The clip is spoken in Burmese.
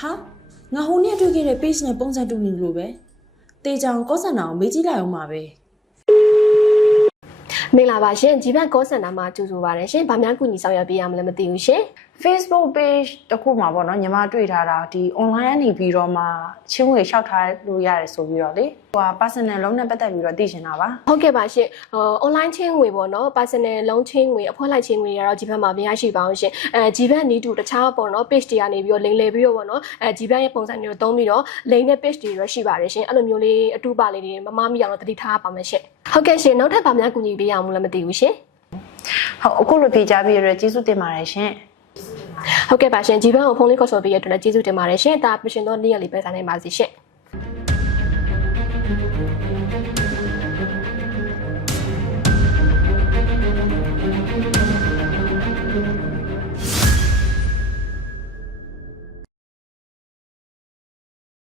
ဟာငါဟိုနေ့တွေ့ခဲ့တဲ့ page နဲ့ပုံစံတူနေလို့ပဲတေချောင်ကောစံနာကိုမေးကြည့်လိုက်အောင်ပါပဲ မင်္ဂလာပါရှင်ဂျီဘန်ကောစင်တာမှာကြိုဆိုပါရရှင်။ဗာများကူညီဆောင်ရွက်ပေးရမလဲမသိဘူးရှင် Facebook page တစ်ခုမှာပေါ့နော်ညီမတွေ့ထားတာဒီ online ကနေပြီးတော့မှချင်းဝေလျှောက်ထားလို့ရတယ်ဆိုပြီးတော့လေဟိုက personal လုံးနဲ့ပတ်သက်ပြီးတော့သိချင်တာပါ။ဟုတ်ကဲ့ပါရှင်။ဟို online ချင်းငွေပေါ့နော် personal လုံးချင်းငွေအဖွဲလိုက်ချင်းငွေတွေကတော့ဂျီဘန်မှာမရရှိပါဘူးရှင်။အဲဂျီဘန်နီးတူတခြားပေါ့နော် page တွေကနေပြီးတော့လိမ်လည်ပြီးတော့ပေါ့နော်အဲဂျီဘန်ရဲ့ပုံစံမျိုးသုံးပြီးတော့လိမ်တဲ့ page တွေတော့ရှိပါတယ်ရှင်။အဲ့လိုမျိုးလေးအတူပါလေးတွေမမမိအောင်တော့တတိထားပါမယ်ရှင်။ ဟုတ်ကဲ့ရှင်နောက်ထပ်ဗာများကူညီပေးရအောင်လို့မသိဘူးရှင်ဟုတ်အခုလိုထေချပြီးရတဲ့ကျေးဇူးတင်ပါတယ်ရှင်ဟုတ်ကဲ့ပါရှင်ဒီဘက်ကိုဖုန်းလေးခေါ်ဆိုပေးရတဲ့အတွက်ကျေးဇူးတင်ပါတယ်ရှင်ဒါပြင်ရှင်တော့နေ့ရက်လေးပဲဆိုင်နိုင်ပါစီရှင်